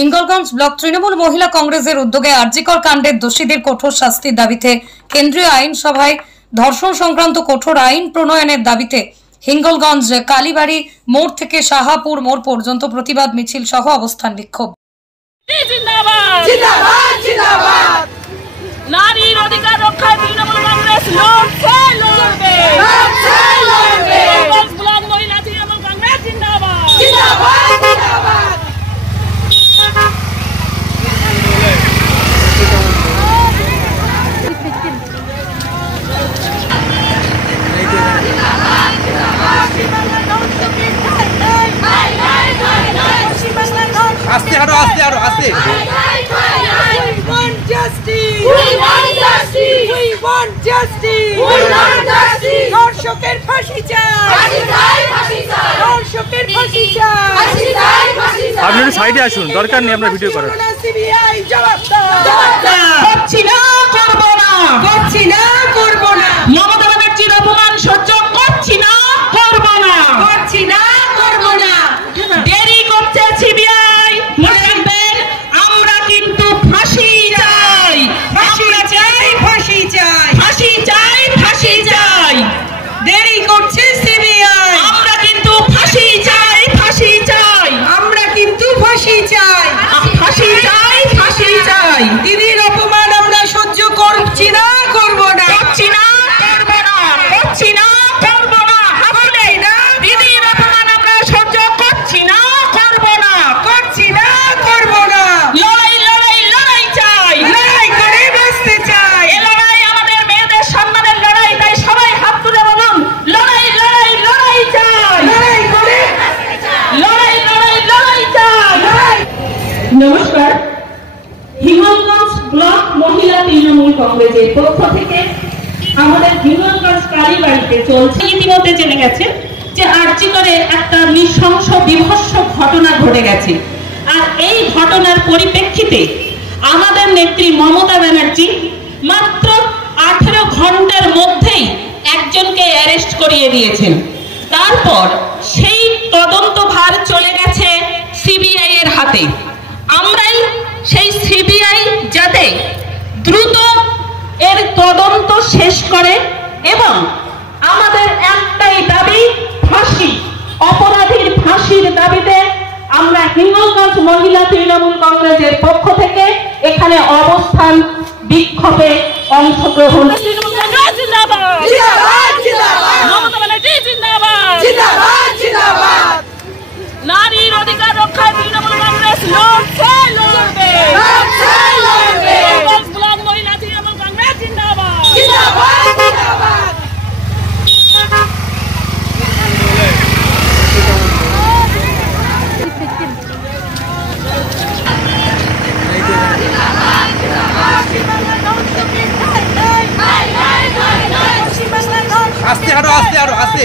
Hingalganj block Trinamool মহিলা কংগ্রেসের উদ্যোগে আরজিকর কাণ্ডের দোষীদের কঠোর শাস্তির দাবিতে কেন্দ্রীয় আইন সভায় ধর্ষণ সংক্রান্ত কঠোর আইন প্রণয়নের দাবিতে হিঙ্গলগঞ্জ কালীবাড়ি মোড় থেকে শাহাপুর মোড় পর্যন্ত প্রতিবাদ মিছিল সহ অবস্থান বিক্ষোভ। নারীর অধিকার রক্ষায় তৃণমূল কংগ্রেস লড়ছে, লড়বে। ব্লক মহিলা তৃণমূল কংগ্রেস জিন্দাবাদ, জিন্দাবাদ, জিন্দাবাদ। আস্তে আরো আস্তে আরো আস্তে। ধর্ষকের ফাঁসি চাই, ধর্ষকের ফাঁসি চাই। আপনি সাইডে আসুন, দরকার নেই আপনার ভিডিও করার। সিবিআই জবাব দাও। করছি না, করবো না, করছি না, করবো না। মমতা ব্যানার্জির অপমান সহ্য করছি না, করবো না, করছি না, করবো না। দেরি করছে সিবিআই, মনে রাখবেন আমরা কিন্তু ফাঁসি চাই, ফাঁসি চাই, ফাঁসি চাই, ফাঁসি চাই, ফাঁসি চাই। দেরি করছে সিবিআই, আমরা কিন্তু ফাঁসি চাই, ফাঁসি চাই, আমরা কিন্তু ফাঁসি চাই, ফাঁসি চাই, ফাঁসি চাই। দিদির অপমান আমরা সহ্য করছি না, করবো না, করছি না, করবো না, করছি না, করবো না, হাসলেই না। দিদির অপমান আমরা সহ্য করছি না, করবো না, করছি না, করবো না। লড়াই লড়াই লড়াই চাই, লড়াই করে বাঁচতে চাই। এ লড়াই আমাদের মেয়েদের সম্মানের লড়াই, তাই সবাই হাত তুলে বলুন লড়াই লড়াই লড়াই চাই, লড়াই করে বাঁচতে চাই, লড়াই লড়াই লড়াই চাই। নমস্কার, হিঙ্গলগঞ্জ ব্লক মহিলা তৃণমূল কংগ্রেসের পক্ষ থেকে আমাদের হিঙ্গলগঞ্জ কালীবাড়িতে চলছে। ইতিমধ্যে জেনে গেছে যে আরজিকরে একটা নৃশংস বিভৎস ঘটনা ঘটে গেছে, আর এই ঘটনার পরিপ্রেক্ষিতে আমাদের নেত্রী মমতা ব্যানার্জি মাত্র 18 ঘন্টার মধ্যেই একজনকে অ্যারেস্ট করিয়ে দিয়েছেন। তারপর সেই তদন্ত ভার চলে গেছে সিবিআই এর হাতে। আমরাই সেই সিবিআই যাতে দ্রুত এর তদন্ত শেষ করে এবং আমাদের একটাই দাবি ফাঁসি, অপরাধীর ফাঁসির দাবিতে আমরা হিঙ্গলগঞ্জ মহিলা তৃণমূল কংগ্রেসের পক্ষ থেকে এখানে অবস্থান বিক্ষোভে অংশগ্রহণ। নারীর অধিকার রক্ষায় তৃণমূল কংগ্রেস লড়ছে, লড়বে। ব্লক মহিলা তৃণমূল কংগ্রেস জিন্দাবাদ, জিন্দাবাদ, জিন্দাবাদ। আস্তে আরো আস্তে আরো আস্তে।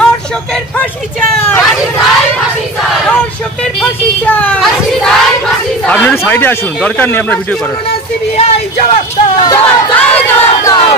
ধর্ষকের ফাঁসি চাই, ধর্ষকের ফাঁসি চাই। আপনি সাইডে আসুন, দরকার নেই আপনার ভিডিও করার। সিবিআই জবাব দাও, জবাব দাও, জবাব দাও।